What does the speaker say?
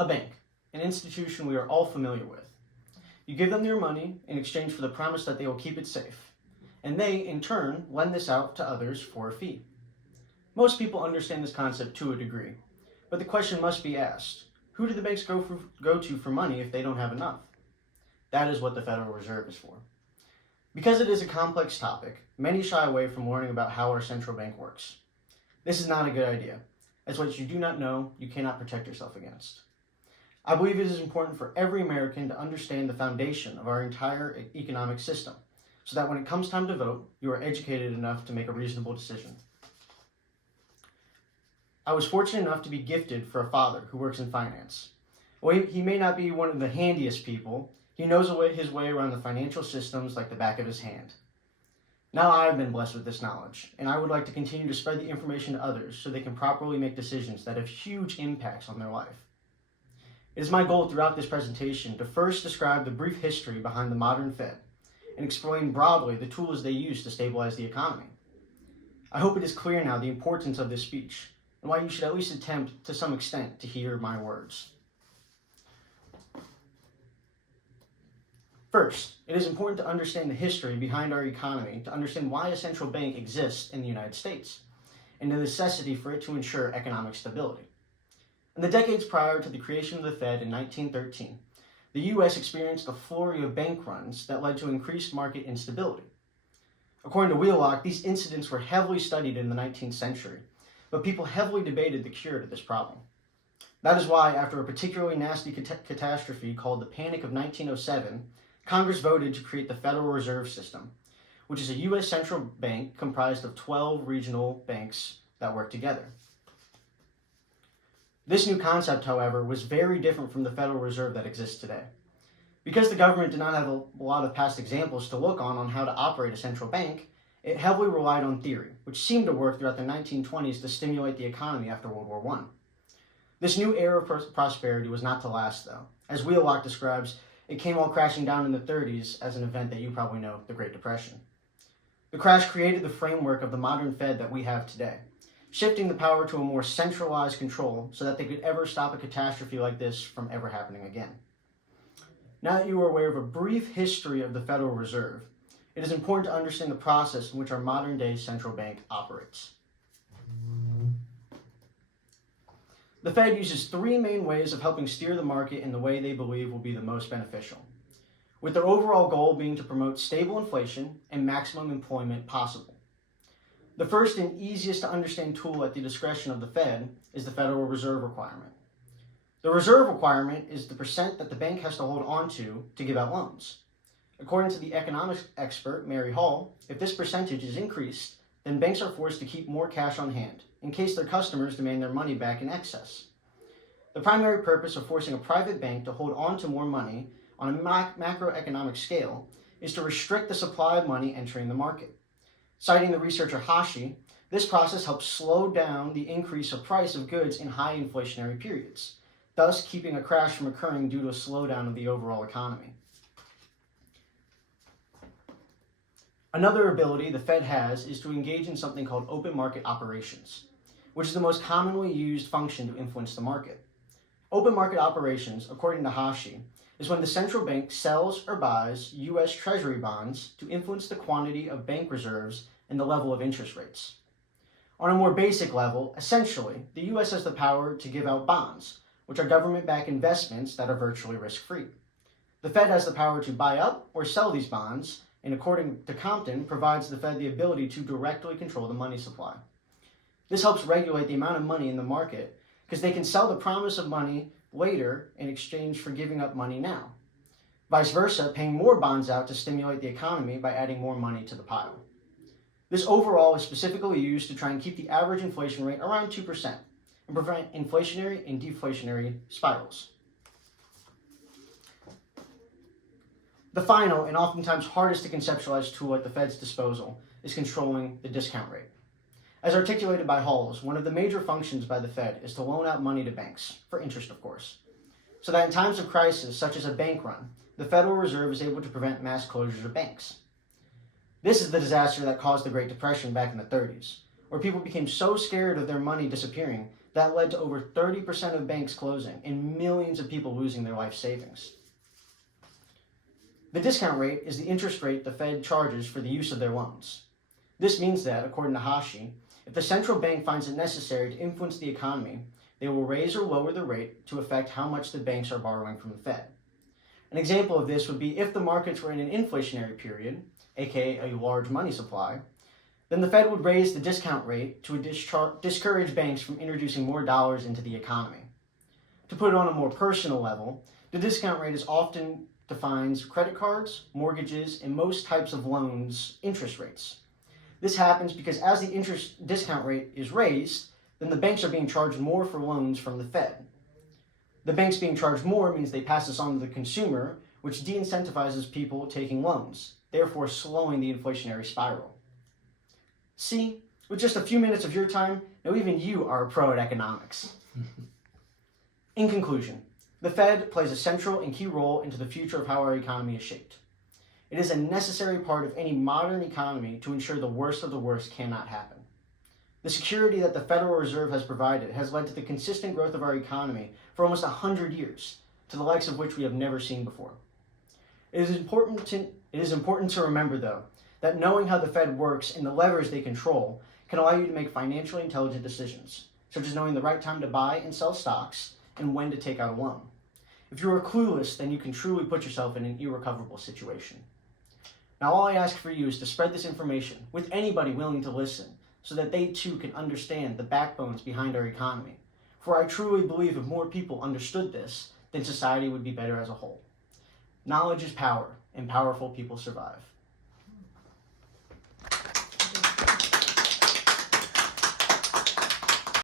A bank, an institution we are all familiar with. You give them your money in exchange for the promise that they will keep it safe, and they, in turn, lend this out to others for a fee. Most people understand this concept to a degree, but the question must be asked, who do the banks go to for money if they don't have enough? That is what the Federal Reserve is for. Because it is a complex topic, many shy away from learning about how our central bank works. This is not a good idea, as what you do not know, you cannot protect yourself against. I believe it is important for every American to understand the foundation of our entire economic system, so that when it comes time to vote, you are educated enough to make a reasonable decision. I was fortunate enough to be gifted for a father who works in finance. While he may not be one of the handiest people, he knows his way around the financial systems like the back of his hand. Now I've been blessed with this knowledge, and I would like to continue to spread the information to others so they can properly make decisions that have huge impacts on their life. It is my goal throughout this presentation to first describe the brief history behind the modern Fed and explain broadly the tools they use to stabilize the economy. I hope it is clear now the importance of this speech and why you should at least attempt to some extent to hear my words. First, it is important to understand the history behind our economy to understand why a central bank exists in the United States and the necessity for it to ensure economic stability. In the decades prior to the creation of the Fed in 1913, the U.S. experienced a flurry of bank runs that led to increased market instability. According to Wheelock, these incidents were heavily studied in the 19th century, but people heavily debated the cure to this problem. That is why, after a particularly nasty catastrophe called the Panic of 1907, Congress voted to create the Federal Reserve System, which is a U.S. central bank comprised of 12 regional banks that work together. This new concept, however, was very different from the Federal Reserve that exists today. Because the government did not have a lot of past examples to look on how to operate a central bank, it heavily relied on theory, which seemed to work throughout the 1920s to stimulate the economy after World War I. This new era of prosperity was not to last, though. As Wheelock describes, it came all crashing down in the 30s as an event that you probably know, the Great Depression. The crash created the framework of the modern Fed that we have today, shifting the power to a more centralized control so that they could ever stop a catastrophe like this from ever happening again. Now that you are aware of a brief history of the Federal Reserve, it is important to understand the process in which our modern-day central bank operates. The Fed uses three main ways of helping steer the market in the way they believe will be the most beneficial, with their overall goal being to promote stable inflation and maximum employment possible. The first and easiest to understand tool at the discretion of the Fed is the Federal Reserve requirement. The reserve requirement is the percent that the bank has to hold on to give out loans. According to the economics expert Mary Hall, if this percentage is increased, then banks are forced to keep more cash on hand in case their customers demand their money back in excess. The primary purpose of forcing a private bank to hold on to more money on a macroeconomic scale is to restrict the supply of money entering the market. Citing the researcher Hashi, this process helps slow down the increase of price of goods in high inflationary periods, thus keeping a crash from occurring due to a slowdown of the overall economy. Another ability the Fed has is to engage in something called open market operations, which is the most commonly used function to influence the market. Open market operations, according to Hashi, is when the central bank sells or buys U.S. Treasury bonds to influence the quantity of bank reserves and the level of interest rates. On a more basic level, essentially, the U.S. has the power to give out bonds, which are government-backed investments that are virtually risk-free. The Fed has the power to buy up or sell these bonds, and according to Compton, provides the Fed the ability to directly control the money supply. This helps regulate the amount of money in the market because they can sell the promise of money later in exchange for giving up money now. Vice versa, paying more bonds out to stimulate the economy by adding more money to the pile. This overall is specifically used to try and keep the average inflation rate around 2% and prevent inflationary and deflationary spirals. The final and oftentimes hardest to conceptualize tool at the Fed's disposal is controlling the discount rate. As articulated by Halls, one of the major functions by the Fed is to loan out money to banks, for interest of course, so that in times of crisis, such as a bank run, the Federal Reserve is able to prevent mass closures of banks. This is the disaster that caused the Great Depression back in the 30s, where people became so scared of their money disappearing that led to over 30% of banks closing and millions of people losing their life savings. The discount rate is the interest rate the Fed charges for the use of their loans. This means that, according to Hashi, if the central bank finds it necessary to influence the economy, they will raise or lower the rate to affect how much the banks are borrowing from the Fed. An example of this would be if the markets were in an inflationary period, aka a large money supply, then the Fed would raise the discount rate to discourage banks from introducing more dollars into the economy. To put it on a more personal level, the discount rate is often defines credit cards, mortgages, and most types of loans interest rates. This happens because as the interest discount rate is raised, then the banks are being charged more for loans from the Fed. The banks being charged more means they pass this on to the consumer, which de-incentivizes people taking loans, therefore slowing the inflationary spiral. See, with just a few minutes of your time, now even you are a pro at economics. In conclusion, the Fed plays a central and key role into the future of how our economy is shaped. It is a necessary part of any modern economy to ensure the worst of the worst cannot happen. The security that the Federal Reserve has provided has led to the consistent growth of our economy for almost 100 years, to the likes of which we have never seen before. It is important to remember, though, that knowing how the Fed works and the levers they control can allow you to make financially intelligent decisions, such as knowing the right time to buy and sell stocks and when to take out a loan. If you are clueless, then you can truly put yourself in an irrecoverable situation. Now, all I ask for you is to spread this information with anybody willing to listen, so that they too can understand the backbones behind our economy. For I truly believe if more people understood this, then society would be better as a whole. Knowledge is power, and powerful people survive.